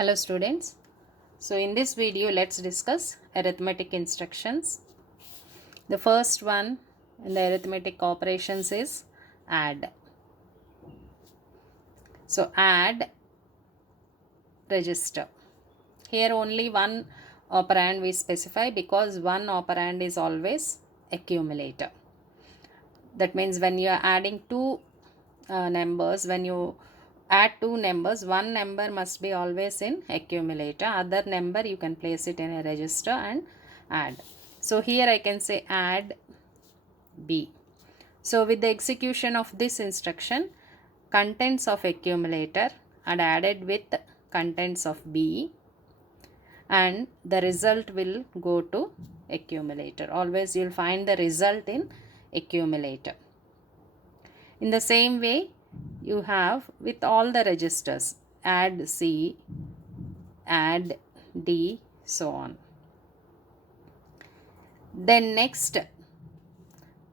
Hello students. So in this video let's discuss arithmetic instructions. The first one in the arithmetic operations is add. So add register. Here only one operand we specify because one operand is always accumulator. That means when you are adding two numbers, when you add two numbers, one number must be always in accumulator, other number you can place it in a register and add. So here I can say add B. So with the execution of this instruction, contents of accumulator are added with contents of B and the result will go to accumulator. Always you will find the result in accumulator. In the same way, you have with all the registers, add C, add D, so on. Then next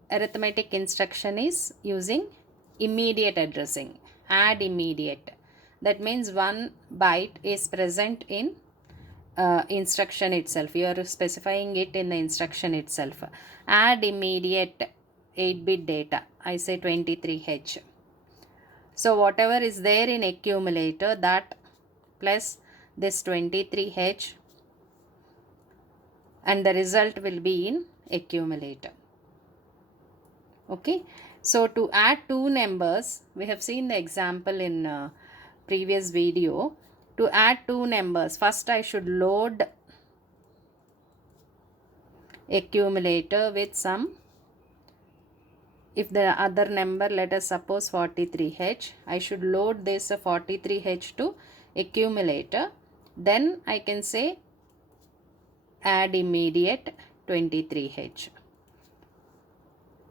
arithmetic instruction is using immediate addressing, add immediate. That means one byte is present in instruction itself. You are specifying it in the instruction itself. Add immediate 8-bit data. I say 23H. So whatever is there in accumulator, that plus this 23H and the result will be in accumulator. Okay. So to add two numbers, we have seen the example in previous video. To add two numbers, first I should load accumulator with some. If the other number, let us suppose 43H, I should load this 43H to accumulator. Then I can say add immediate 23H.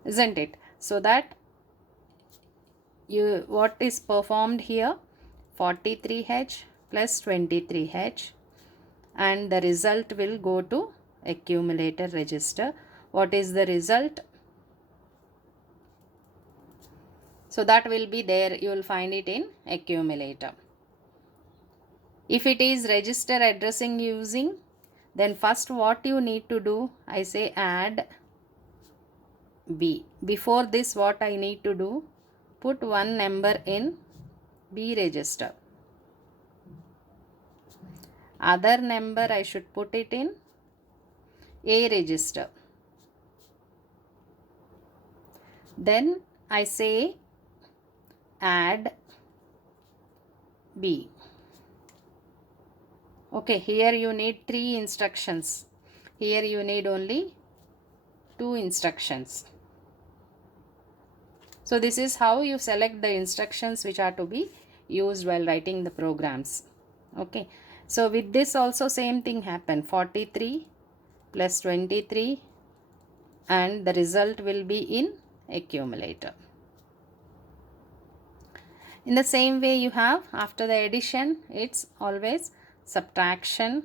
Isn't it? So that what is performed here, 43H plus 23H, and the result will go to accumulator register. What is the result? So that will be there, you will find it in accumulator. If it is register addressing using, then first what you need to do, I say add B. Before this what I need to do, put one number in B register. Other number I should put it in A register. Then I say add B. Okay, here you need 3 instructions. Here you need only 2 instructions. So this is how you select the instructions which are to be used while writing the programs. Okay. So with this also same thing happen. 43 plus 23 and the result will be in accumulator. In the same way you have after the addition, it's always subtraction.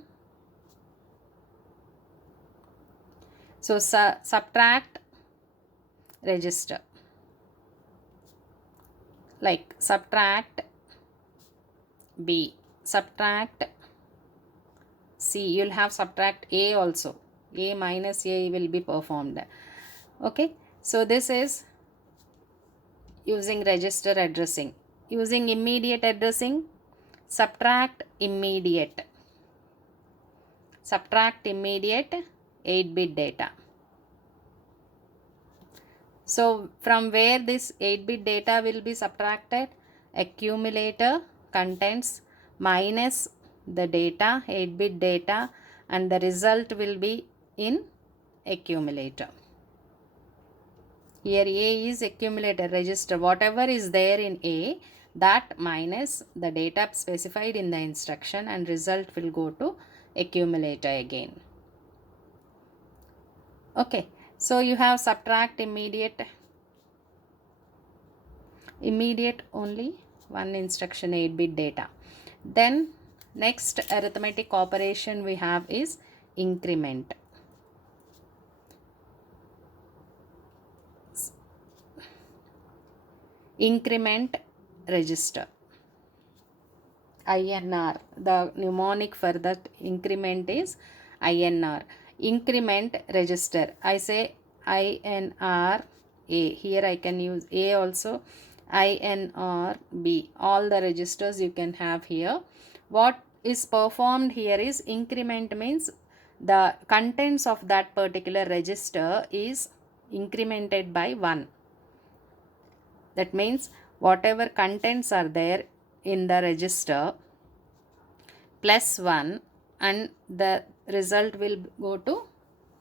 So subtract register. Like subtract B, subtract C. You will have subtract A also. A minus A will be performed. Okay. So this is using register addressing. Using immediate addressing, subtract immediate. Subtract immediate 8-bit data. So from where this 8-bit data will be subtracted? Accumulator contents minus the data, 8-bit data, and the result will be in accumulator. Here A is accumulator register. Whatever is there in A, that minus the data specified in the instruction and result will go to accumulator again. Okay. So you have subtract immediate only one instruction, 8-bit data. Then next arithmetic operation we have is increment. Increment register. INR. The mnemonic for that increment is INR. Increment register. I say INR A. Here I can use A also. INR B. All the registers you can have here. What is performed here is increment means the contents of that particular register is incremented by 1. That means whatever contents are there in the register plus 1, and the result will go to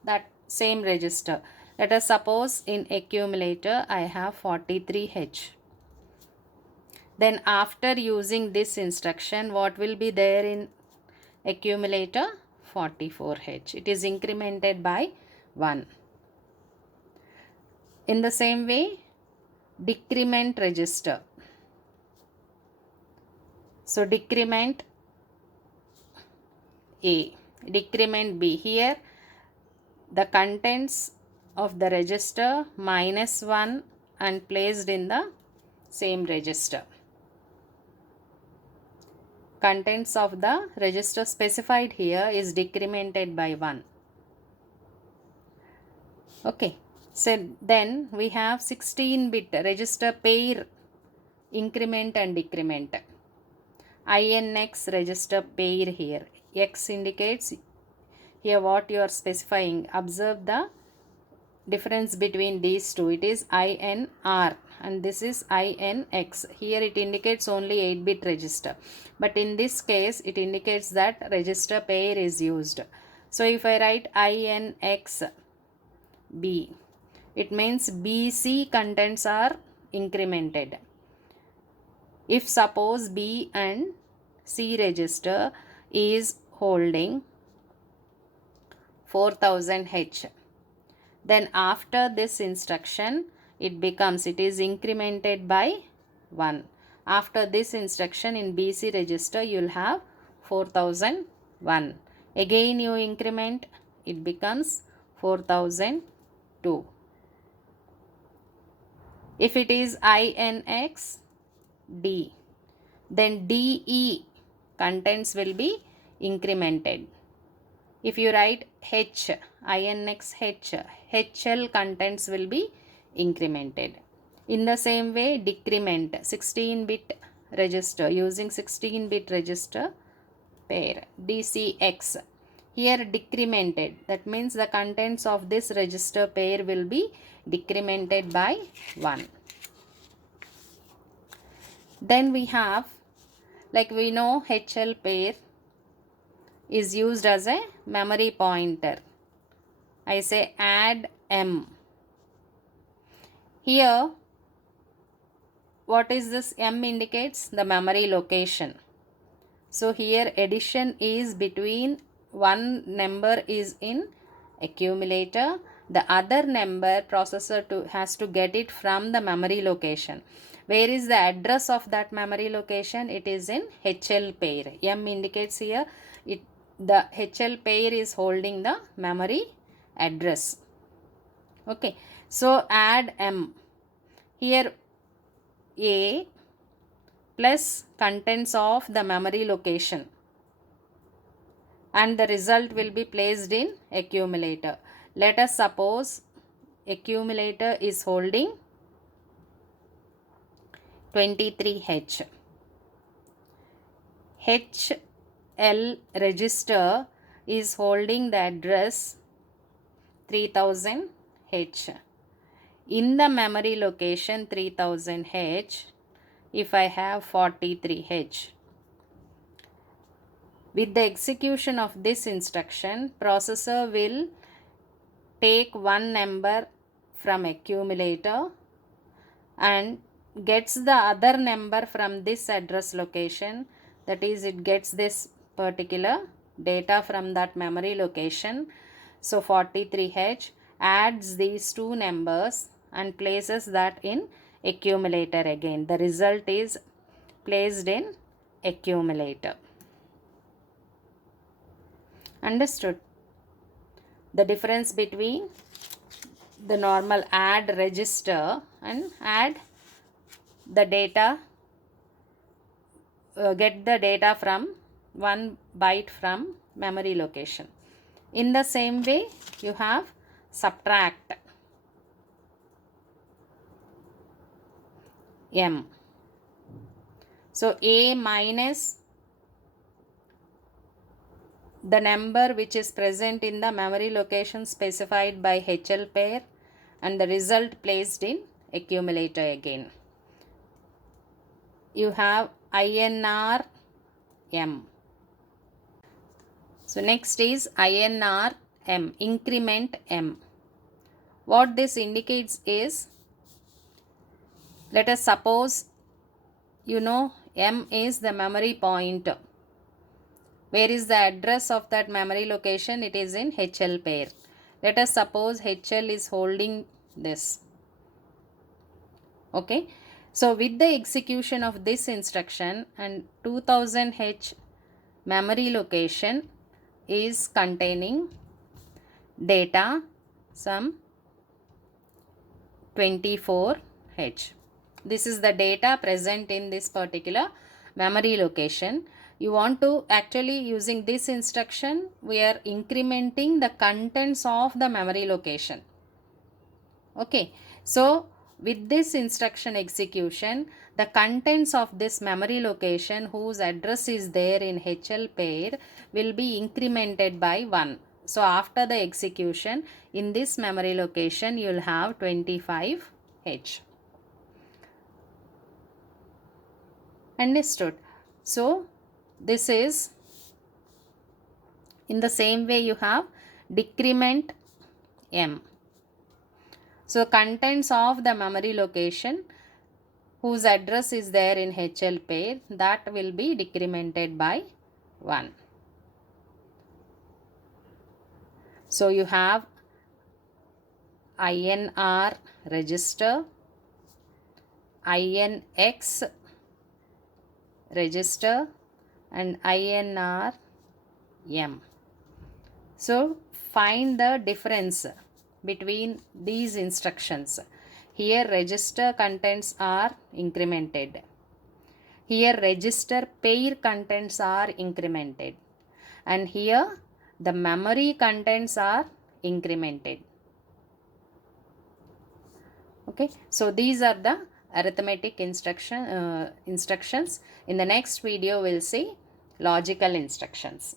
that same register. Let us suppose in accumulator I have 43H. Then after using this instruction, what will be there in accumulator? 44H. It is incremented by 1. In the same way, decrement register. So decrement A, decrement B. Here the contents of the register minus 1 and placed in the same register. Contents of the register specified here is decremented by 1. Okay. So then we have 16-bit register pair increment and decrement. INX register pair here. X indicates here what you are specifying. Observe the difference between these two. It is INR and this is INX. Here it indicates only 8-bit register. But in this case it indicates that register pair is used. So if I write INX B, it means BC contents are incremented. If suppose B and C register is holding 4000H, then after this instruction it is incremented by 1. After this instruction in BC register you will have 4001. Again you increment, it becomes 4002. If it is INX D, then DE contents will be incremented. If you write H, INX H, HL contents will be incremented. In the same way, decrement, 16-bit register, using 16-bit register pair, DCX. Here decremented, that means the contents of this register pair will be decremented by 1. Then we have, like we know, HL pair is used as a memory pointer. I say add M. Here what is this? M indicates the memory location. So here addition is between one number is in accumulator, the other number processor has to get it from the memory location. Where is the address of that memory location? It is in HL pair. M indicates here the HL pair is holding the memory address. Okay, so add M. Here A plus contents of the memory location, and the result will be placed in accumulator. Let us suppose accumulator is holding 23H. HL register is holding the address 3000H. In the memory location 3000H, if I have 43H. With the execution of this instruction, processor will take one number from accumulator and gets the other number from this address location. That is, it gets this particular data from that memory location. So 43H adds these two numbers and places that in accumulator again. The result is placed in accumulator. Understood? The difference between the normal add register and add the data get the data from 1 byte from memory location. In the same way, you have subtract m. So a minus the number which is present in the memory location specified by HL pair and the result placed in accumulator again. You have INR M. So next is INR M, increment M. What this indicates is, let us suppose M is the memory pointer. Where is the address of that memory location? It is in HL pair. Let us suppose HL is holding this. Okay. So with the execution of this instruction and 2000H memory location is containing data some 24H. This is the data present in this particular memory location. You want to actually, using this instruction, we are incrementing the contents of the memory location. Okay. So with this instruction execution, the contents of this memory location whose address is there in HL pair will be incremented by 1. So after the execution, in this memory location, you will have 25H. Understood? So this is, in the same way you have decrement M. So contents of the memory location whose address is there in HL pair, that will be decremented by 1. So you have INR register, INX register and INR M. So find the difference between these instructions. Here register contents are incremented. Here register pair contents are incremented. And here the memory contents are incremented. Okay. So these are the arithmetic instructions. In the next video, we'll see logical instructions.